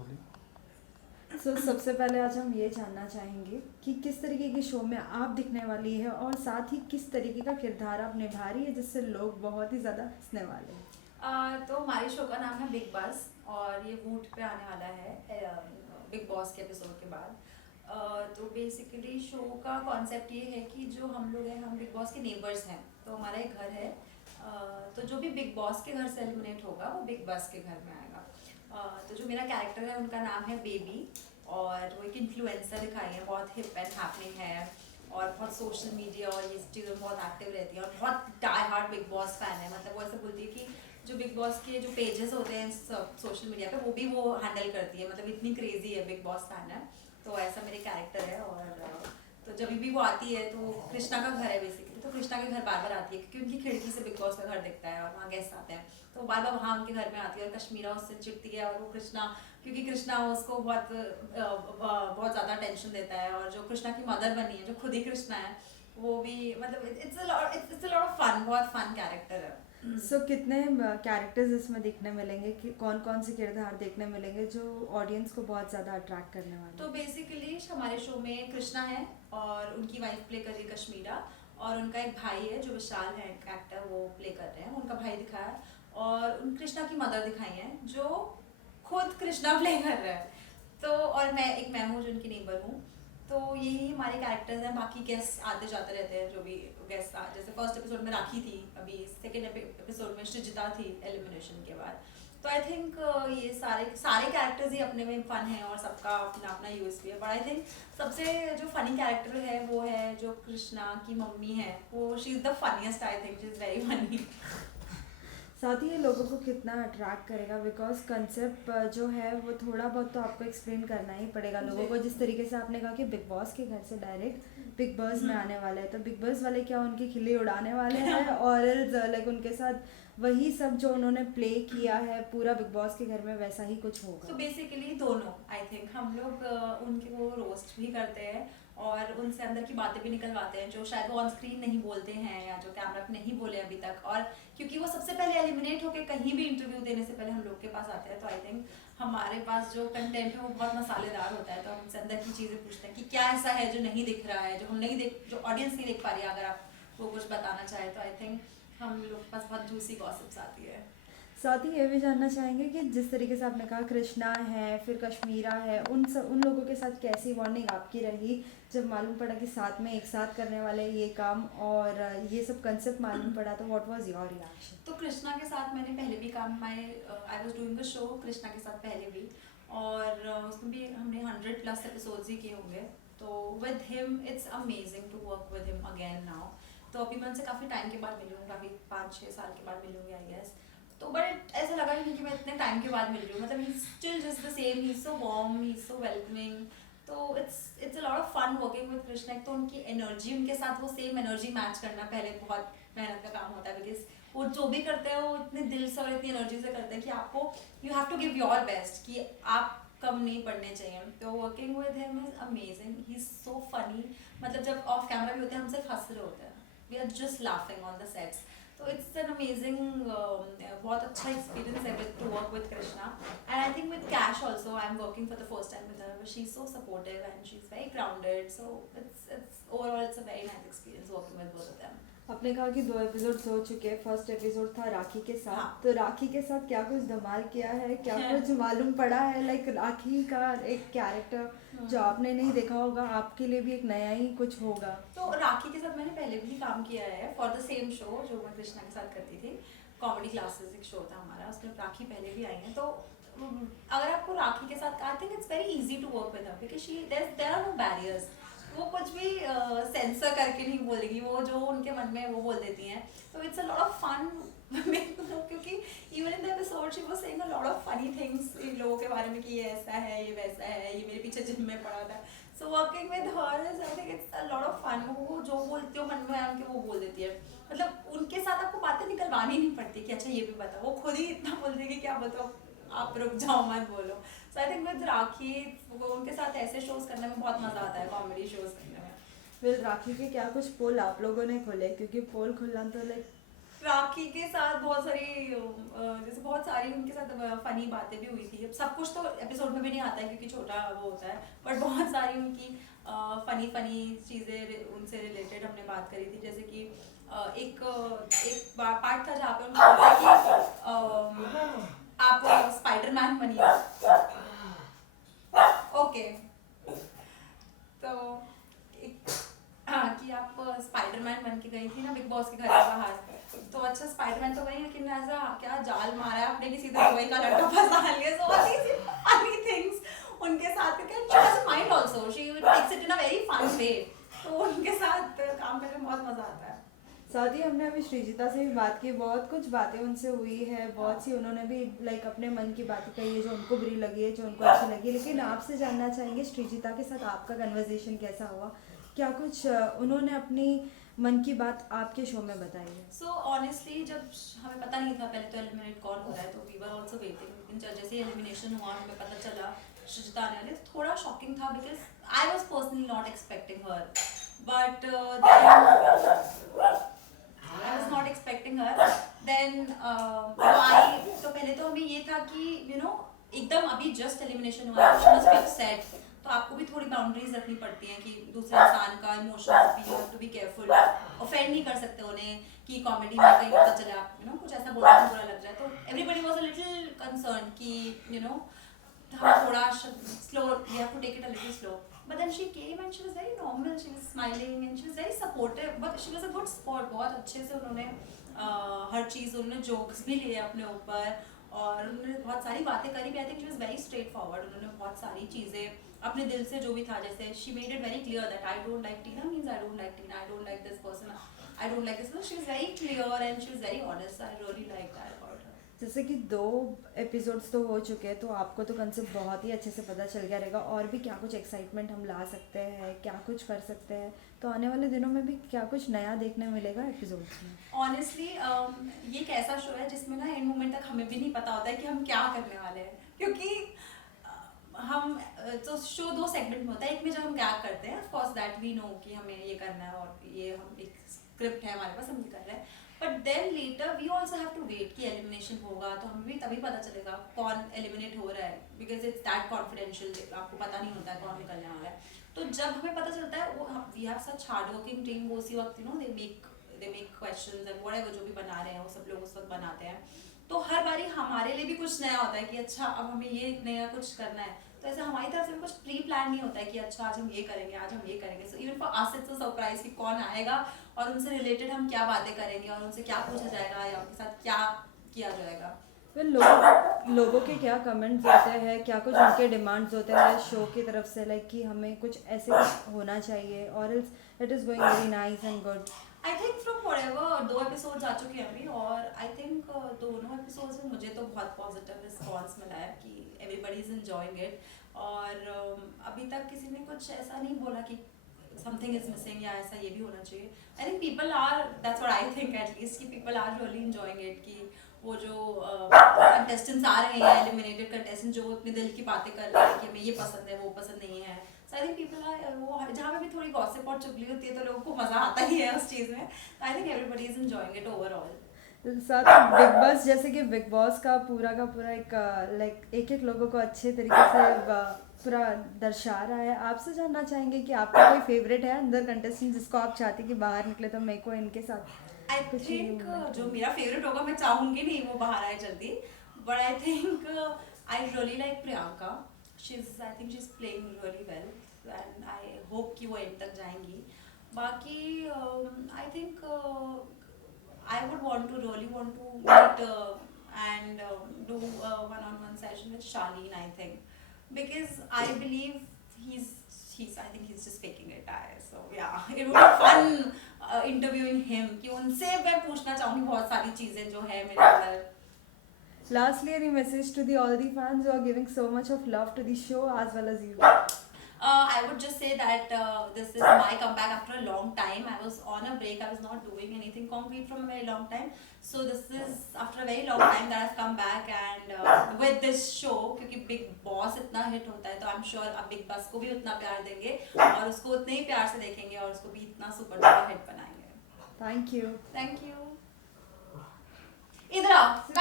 होली। सबसे पहले आज हम ये जानना चाहेंगे कि किस तरीके के शो में आप दिखने वाली है और साथ ही किस तरीके का किरदार आप निभा रही है जिससे लोग बहुत ही ज़्यादा हंसने वाले हैं। तो हमारे शो का नाम है बिग बॉस और ये वूट पे आने वाला है बिग बॉस के एपिसोड के बाद। तो बेसिकली शो का कॉन्सेप्ट ये है कि जो हम लोग हैं हम बिग बॉस के नेबर्स हैं। तो हमारा एक घर है। तो जो भी बिग बॉस के घर से एलिमिनेट होगा वो बिग बॉस के घर में आएगा। तो जो मेरा कैरेक्टर है उनका नाम है बेबी और वो एक इन्फ्लुएंसर दिखाई है, बहुत हिप एंड हैपनिंग है और बहुत सोशल मीडिया और ये चीज़ों में बहुत एक्टिव रहती है और बहुत die hard Bigg Boss fan है। मतलब वो ऐसे बोलती है कि जो बिग बॉस के जो पेजेस होते हैं सोशल मीडिया पे वो हैंडल करती है। मतलब इतनी क्रेजी है, बिग बॉस फैन है। तो ऐसा मेरे कैरेक्टर है। और तो जब भी वो आती है तो कृष्णा का घर है बेसिकली, तो कृष्णा के घर बार बार आती है क्योंकि उनकी खिड़की से बिग बॉस का घर दिखता है और वहाँ गेस्ट आते हैं। तो बार बार वहाँ उनके घर में आती है और कश्मीरा उससे चिढ़ती है और वो कृष्णा, क्योंकि कृष्णा उसको बहुत ज़्यादा टेंशन देता है। और जो कृष्णा की मदर बनी है जो खुद ही कृष्णा है वो भी, मतलब it's a lot of fun, बहुत फन कैरेक्टर है। कितने कैरेक्टर्स इसमें दिखने मिलेंगे कि कौन कौन से किरदार देखने मिलेंगे जो ऑडियंस को बहुत ज़्यादा अट्रैक्ट करने वाले तो बेसिकली हमारे शो में कृष्णा है और उनकी वाइफ प्ले कर रही है कश्मीरा और उनका एक भाई है जो विशाल है एक्टर, वो प्ले कर रहे हैं। उनका भाई दिखाया है और उन कृष्णा की मदर दिखाई है जो खुद कृष्णा प्ले कर रहा है। तो और मैं हूँ जो उनकी नेबर हूँ। तो यही हमारे कैरेक्टर्स हैं। बाकी गेस्ट आते जाते रहते हैं, जो भी गेस्ट जैसे फर्स्ट एपिसोड में राखी थी, अभी सेकेंड एपिसोड में सृजिता थी एलिमिनेशन के बाद। तो आई थिंक ये सारे सारे कैरेक्टर्स ही अपने में फन है और सबका अपना अपना यूएसपी है। बट आई थिंक सबसे जो फनी कैरेक्टर है वो है जो कृष्णा की मम्मी है, वो she is the funniest. I think she is very funny. साथ ही ये लोगों को कितना अट्रैक्ट करेगा बिकॉज कंसेप्ट जो है वो थोड़ा बहुत तो आपको एक्सप्लेन करना ही पड़ेगा लोगों को। जिस तरीके से आपने कहा कि बिग बॉस के घर से डायरेक्ट बिग बॉस में आने वाले हैं, तो बिग बॉस वाले क्या उनकी खिल्ली उड़ाने वाले हैं और लाइक उनके साथ वही सब जो उन्होंने प्ले किया है पूरा बिग बॉस के घर में वैसा ही कुछ होगा। तो बेसिकली दोनों आई थिंक हम लोग उनके वो रोस्ट भी करते हैं और उनसे अंदर की बातें भी निकलवाते हैं जो शायद वो ऑन स्क्रीन नहीं बोलते हैं या जो कैमरा पे नहीं बोले अभी तक। और क्योंकि वो सबसे पहले एलिमिनेट होकर कहीं भी इंटरव्यू देने से पहले हम लोग के पास आते हैं, तो आई थिंक हमारे पास जो कंटेंट है वो बहुत मसालेदार होता है। तो हम उनसे अंदर की चीज़ें पूछते हैं कि क्या ऐसा है जो नहीं दिख रहा है, जो ऑडियंस नहीं देख पा रही है। अगर आप वो कुछ बताना चाहे तो आई थिंक हम लोग के पास बहुत जूसी गॉसिप्स आती है। साथ ही ये भी जानना चाहेंगे कि जिस तरीके से आपने कहा कृष्णा है फिर कश्मीरा है, उन लोगों के साथ कैसी बॉन्डिंग आपकी रही जब मालूम पड़ा कि साथ में एक साथ करने वाले ये काम और ये सब कंसेप्ट मालूम पड़ा, तो व्हाट वाज योर रिएक्शन? तो कृष्णा के साथ मैंने पहले भी काम I was doing a show Krishna के साथ पहले भी, और उसमें भी हमने 100+ एपिसोड्स ही किए होंगे। तो with him it's amazing to work with him again now. तो अभी मैं उनसे काफ़ी टाइम के बाद मिली हूँ, काफ़ी 5-6 साल के बाद मिली हूँ आई गेस। तो बट ऐसा लगा नहीं कि मैं इतने टाइम के बाद मिल रही हूँ। मतलब he still just the same, he so warm, he so welcoming. तो it's a lot of fun working with Krishna. एक तो उनकी एनर्जी, उनके साथ वो सेम एनर्जी मैच करना पहले बहुत मेहनत का काम होता है, बिकॉज वो जो भी करते हैं वो इतने दिल से और इतनी एनर्जी से करते हैं कि आपको you have to give your best, कि आप कम नहीं पड़ने चाहिए। तो working with him is amazing, he is so funny. मतलब जब ऑफ कैमरा भी होते हैं हम सिर्फ हंस रहे होते हैं, we are just laughing on the sets. तो इट्स एन अमेजिंग बहुत अच्छा एक्सपीरियंस है to work with Krishna. And I think with Kash also I am working for the first time with her, she is so supportive and she is very grounded. So it's overall it's a very nice experience working with both of them. आपने कहा कि 2 episodes हो चुके हैं, first episode था राखी के साथ। हाँ। तो राखी के साथ क्या कुछ धमाल किया है, क्या कुछ मालूम पड़ा है? लाइक राखी का एक कैरेक्टर जो आपने नहीं देखा होगा, आपके लिए भी एक नया ही कुछ होगा। तो राखी के साथ मैंने पहले भी काम किया है फॉर द सेम शो जो मैं कृष्णा के साथ करती थी। कॉमेडी क्लासेस एक शो था हमारा, उसमें राखी पहले भी आई है। तो अगर आपको राखी के साथ, I think it's very easy to work with her because she there are no barriers. वो कुछ भी सेंसर करके नहीं बोलेगी, वो जो उनके मन में है वो बोल देती हैं। तो it's a lot of fun क्योंकि even in the episode she was saying a lot of funny things इन लोगों के बारे में कि ये ऐसा है, ये वैसा है, ये मेरे पीछे जिम में पड़ा था। So working with her is I think it's a lot of fun. वो जो बोलती हो मन में है उनके वो बोल देती है। मतलब उनके साथ आपको बातें निकलवानी नहीं पड़ती कि अच्छा ये भी बता, वो खुद ही इतना बोल देगी कि आप बताओ, आप रुक जाओ मत बोलो। सो आई थिंक विद राखी वो उनके साथ ऐसे शोज करने में बहुत मजा आता है, कॉमेडी शोज करने में। फिर राखी के क्या कुछ पोल आप लोगों ने खोले? क्योंकि पोल खुलना तो लाइक राखी के साथ बहुत सारी जैसे बहुत सारी उनके साथ फनी बातें भी हुई थी। अब सब कुछ तो एपिसोड में भी नहीं आता है क्योंकि छोटा वो होता है, बट बहुत सारी उनकी फनी फनी चीज़ें उनसे रिलेटेड हमने बात करी थी। जैसे कि एक पार्ट था जहाँ पे उनको बोला कि आप स्पाइडरमैन बनिए। ओके, तो एक हाँ कि आप स्पाइडरमैन बन के गई थी ना बिग बॉस के घर के बाहर, तो अच्छा स्पाइडरमैन तो गई लेकिन ऐसा क्या जाल मारा है आपने किसी तो दुबई का लड़का फंसा लिया। So all these funny things उनके साथ करके, and she has a mind also, she takes it in a very fun way. तो उनके साथ काम करने में बहुत मजा आता है। साथ ही हमने अभी श्रीजिता से भी बात की, बहुत कुछ बातें उनसे हुई है, बहुत सी उन्होंने भी लाइक अपने मन की बातें कही है जो उनको बुरी लगी है, जो उनको अच्छी लगी है। लेकिन आपसे जानना चाहेंगे श्रीजिता के साथ आपका कन्वर्सेशन कैसा हुआ, क्या कुछ उन्होंने अपनी मन की बात आपके शो में बताई है? सो ऑनेस्टली जब हमें पता नहीं था पहले तो एलिमिनेट कौन हो रहा है, तो वी वर आल्सो वेटिंग, लेकिन जैसे एलिमिनेशन हुआ हमें पता चला श्रीजिता आने वाली, तो थोड़ा शॉकिंग था because I was personally not expecting her, but I was not expecting her. Then I तो पहले तो हमें ये था कि एकदम अभी जस्ट एलिमिनेशन हुआ है, शी मस्ट बी अपसेट, तो आपको भी थोड़ी बाउंड्रीज रखनी पड़ती हैं कि दूसरे इंसान का इमोशंस भी, you have to be careful, offend नहीं कर सकते उन्हें कि कॉमेडी में कहीं पता चले आप कुछ ऐसा बोलना बुरा लग जाए। तो everybody was a little concern कि हम थोड़ा slow, we have to take it a little slow, but then she came and she was very normal, she was smiling and she was very supportive, but she was a good sport। बहुत अच्छे से उन्होंने हर चीज़, उन्होंने jokes भी लिए अपने ऊपर और उन्होंने बहुत सारी बातें करी भी। आई think she was very straight forward, उन्होंने बहुत सारी चीज़ें अपने दिल से जो भी था, जैसे she made it very clear that I don't like Tina means I don't like Tina, I don't like this person, I don't like this. She was very clear and she was very honest, I really like that about her. जैसे कि 2 episodes तो हो चुके हैं, तो आपको तो concept बहुत ही अच्छे से पता चल गया रहेगा, और भी क्या कुछ एक्साइटमेंट हम ला सकते हैं, क्या कुछ कर सकते हैं, तो आने वाले दिनों में भी क्या कुछ नया देखने मिलेगा एपिसोड्स में? ऑनेस्टली ये एक ऐसा शो है जिसमें ना एंड मोमेंट तक हमें भी नहीं पता होता है कि हम क्या करने वाले हैं, क्योंकि हम तो शो 2 सेगमेंट में होता है। एक में जब हम गैग करते हैं, of course that we know कि हमें ये करना है और ये हम एक स्क्रिप्ट है हमारे पास, हम ये कर रहे हैं, but then later we also have to wait कि एलिमिनेशन होगा तो हमें भी तभी पता चलेगा कौन एलिमिनेट हो रहा है, बिकॉज इट्स दैट कॉन्फिडेंशियल, आपको पता नहीं होता है कौन निकलने वाला है। तो जब हमें पता चलता है, वो we have such hard working team, वो उसी वक्त they make questions and whatever जो भी बना रहे हैं वो सब लोग उस वक्त बनाते हैं। तो हर बारी हमारे लिए भी कुछ नया होता है कि अच्छा अब हमें ये नया कुछ करना है, तो ऐसे हमारी तरफ से भी कुछ प्री प्लान नहीं होता है कि अच्छा आज हम ये करेंगे, आज हम ये करेंगे। So even for us it's a surprise कि कौन आएगा और उनसे रिलेटेड हम क्या बातें करेंगे और उनसे क्या पूछा जाएगा या उनके साथ क्या किया जाएगा। फिर लोगों के क्या कमेंट्स होते हैं, क्या कुछ उनके डिमांड्स होते हैं शो की तरफ से, लाइक कि हमें कुछ ऐसे कुछ होना चाहिए, और it is going very nice and good? I think from whatever 2 episodes आ चुके हैं अभी, और आई थिंक दोनों एपिसोड्स में मुझे तो बहुत पॉजिटिव रिस्पॉन्स मिला है कि एवरीबडी इज एंजॉयिंग इट, और अभी तक किसी ने कुछ ऐसा नहीं बोला कि समथिंग इज मिसिंग या ऐसा ये भी होना चाहिए। I think people are, that's what I think at least, कि people are really enjoying it, कि वो जो कंटेस्टेंट्स आ रहे हैं, एलिमिनेटेड कंटेस्टेंट जो अपने दिल की बातें कर रहे हैं कि हमें ये पसंद है वो पसंद नहीं है। सो आई थिंक पीपल आर, वो जहाँ पे भी थोड़ी गॉसिप और चुगली होती है तो लोगों को मज़ा आता ही है उस चीज़ में। तो I think everybody is enjoying it overall. साथ में बिग बॉस, जैसे कि बिग बॉस का पूरा एक लाइक एक एक लोगों को अच्छे तरीके से पूरा दर्शा रहा है। आपसे जानना चाहेंगे कि आपका कोई फेवरेट है अंदर कंटेस्टेंट जिसको आप चाहते कि बाहर निकले, तो मेरे को इनके साथ आई कुछ थिंक जो मेरा फेवरेट होगा, मैं चाहूंगी नहीं वो बाहर आए जल्दी, but I think I really like Priyanka. I think she is playing really well and I hope कि वो एंड तक जाएंगी। बाकी I think I would want to really want to meet and do one-on-one session with Charlene, I think, because I believe he's I think he's just faking it. So yeah, it would be fun interviewing him, कि उनसे मैं पूछना चाहूँगी बहुत सारी चीजें जो है मेरे अंदर। Lastly, any message to all the fans who are giving so much of love to the show as well as you? I would just say that this is my comeback after a long time. I was on a break. I was not doing anything concrete from a very long time. So this is after a very long time that I've come back, and with this show, क्योंकि Big Boss इतना hit होता है, तो I'm sure अब Big Boss को भी उतना प्यार देंगे और उसको उतने ही प्यार से देखेंगे और उसको भी इतना सुपर डुपर हिट बनाएंगे। Thank you. Thank you. इधर आओ